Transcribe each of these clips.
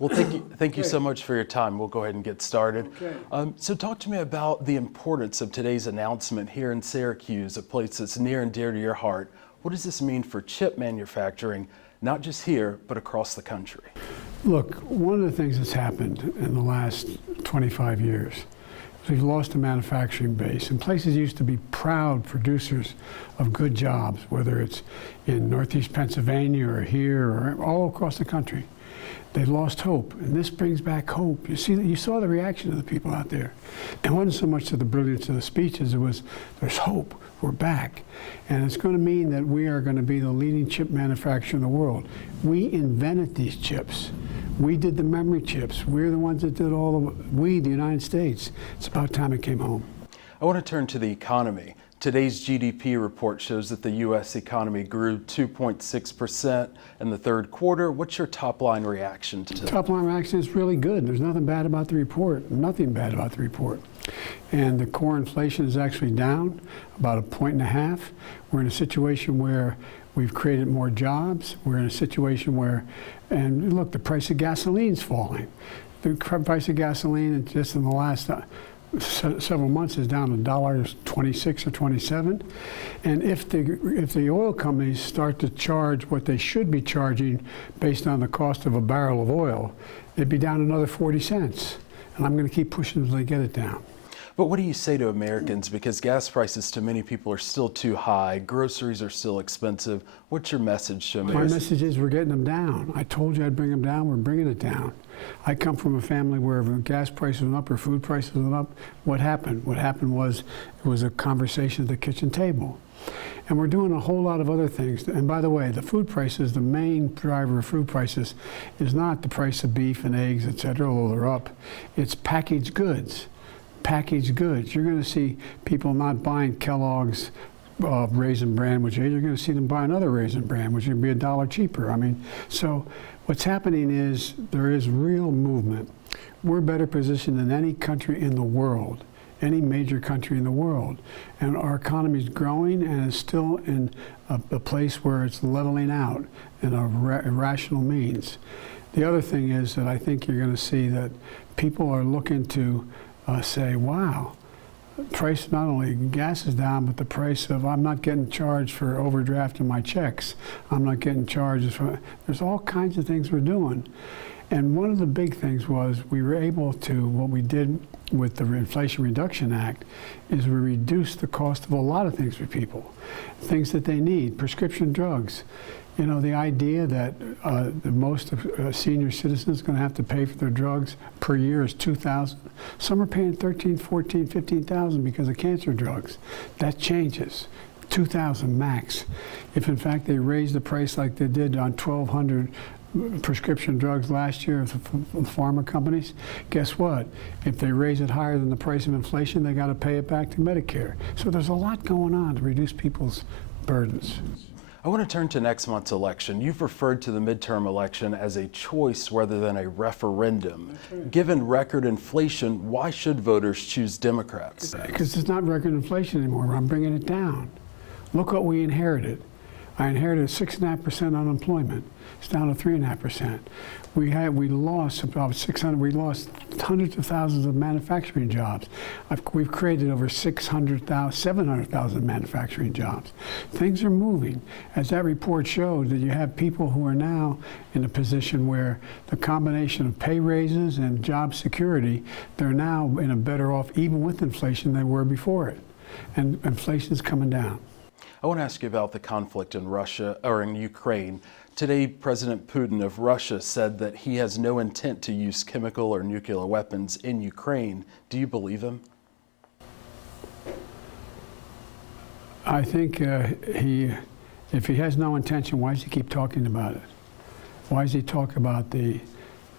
Well, thank you so much for your time. We'll go ahead and get started. So talk to me about the importance of today's announcement here in Syracuse, a place that's near and dear to your heart. What does this mean for chip manufacturing, not just here, but across the country? Look, one of the things that's happened in the last 25 years is we've lost a manufacturing base. And places used to be proud producers of good jobs, whether it's in Northeast Pennsylvania or here or all across the country. They lost hope, and this brings back hope. You saw the reaction of the people out there. It wasn't so much to the brilliance of the speeches, it was, there's hope, we're back. And it's going to mean that we are going to be the leading chip manufacturer in the world. We invented these chips. We did the memory chips. We're the ones that did the United States. It's about time it came home. I want to turn to the economy. Today's GDP report shows that the U.S. economy grew 2.6% in the third quarter. What's your top line reaction to that? Top line reaction is really good. There's nothing bad about the report. Nothing bad about the report. And the core inflation is actually down about 1.5 points. We're in a situation where we've created more jobs. We're in a situation where, and look, the price of gasoline's falling. The price of gasoline just in the last several months is down to $1.26 or 27, and if the oil companies start to charge what they should be charging based on the cost of a barrel of oil, it'd be down another 40 cents, and I'm going to keep pushing until they get it down. But what do you say to Americans? Because gas prices to many people are still too high, groceries are still expensive. What's your message to Americans? My message is we're getting them down. I told you I'd bring them down, we're bringing it down. I come from a family where if gas prices went up or food prices went up, what happened? What happened was it was a conversation at the kitchen table. And we're doing a whole lot of other things. And by the way, the food prices, the main driver of food prices is not the price of beef and eggs, et cetera, although they're up. It's packaged goods. Packaged goods. You're going to see people not buying Kellogg's Raisin Bran, which you're going to see them buy another Raisin Bran, which would be $1 cheaper. I mean, so what's happening is there is real movement. We're better positioned than any country in the world, any major country in the world. And our economy is growing and is still in a place where it's leveling out in a rational means. The other thing is that I think you're going to see that people are looking to say, wow, price, not only gas is down, but the price of, I'm not getting charged for overdrafting my checks. I'm not getting charges for, there's all kinds of things we're doing. And one of the big things was we were able to, what we did with the Inflation Reduction Act is we reduced the cost of a lot of things for people, things that they need, prescription drugs. You know, the idea that the most senior citizens are going to have to pay for their drugs per year is $2,000. Some are paying $13,000, $14,000, $15,000 because of cancer drugs. That changes. $2,000 max. If in fact they raise the price like they did on 1,200 prescription drugs last year with the pharma companies, guess what? If they raise it higher than the price of inflation, they got to pay it back to Medicare. So there's a lot going on to reduce people's burdens. I want to turn to next month's election. You've referred to the midterm election as a choice rather than a referendum. Right. Given record inflation, why should voters choose Democrats? Because it's not record inflation anymore. I'm bringing it down. Look what we inherited. I inherited 6.5% unemployment. It's down to 3.5%. We lost about 600. We lost hundreds of thousands of manufacturing jobs. We've created over 700,000 manufacturing jobs. Things are moving. As that report showed, that you have people who are now in a position where the combination of pay raises and job security, they're now in a better off, even with inflation, than they were before it. And inflation is coming down. I want to ask you about the conflict in Russia or in Ukraine. Today, President Putin of Russia said that he has no intent to use chemical or nuclear weapons in Ukraine. Do you believe him? I think if he has no intention, why does he keep talking about it? Why does he talk about the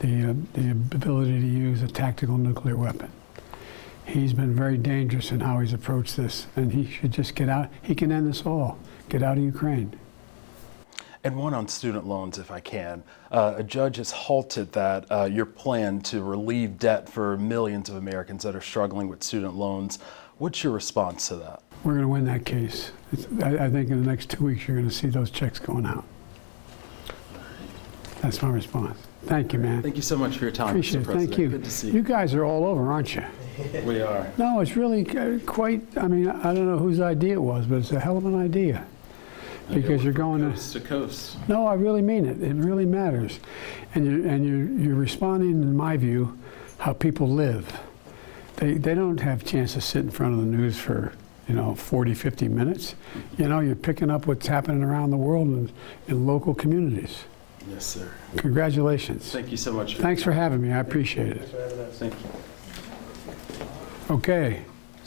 ability to use a tactical nuclear weapon? He's been very dangerous in how he's approached this, and he should just get out. He can end this all. Get out of Ukraine. And one on student loans, if I can. A judge has halted that, your plan to relieve debt for millions of Americans that are struggling with student loans. What's your response to that? We're going to win that case. I think in the next 2 weeks, you're going to see those checks going out. That's my response. Thank you, man. Thank you so much for your time, Appreciate Mr. it. President. Thank you. Good to see You you. guys are all over, aren't you? We are. No, it's really quite, I mean, I don't know whose idea it was, but it's a hell of an idea. Because you're going coast to coast. No, I really mean it. It really matters. And you're responding, in my view, how people live. They don't have a chance to sit in front of the news for, 40, 50 minutes. You're picking up what's happening around the world in local communities. Yes, sir. Congratulations. Thank you so much. Thanks for having me. I appreciate it. Thank you. Okay.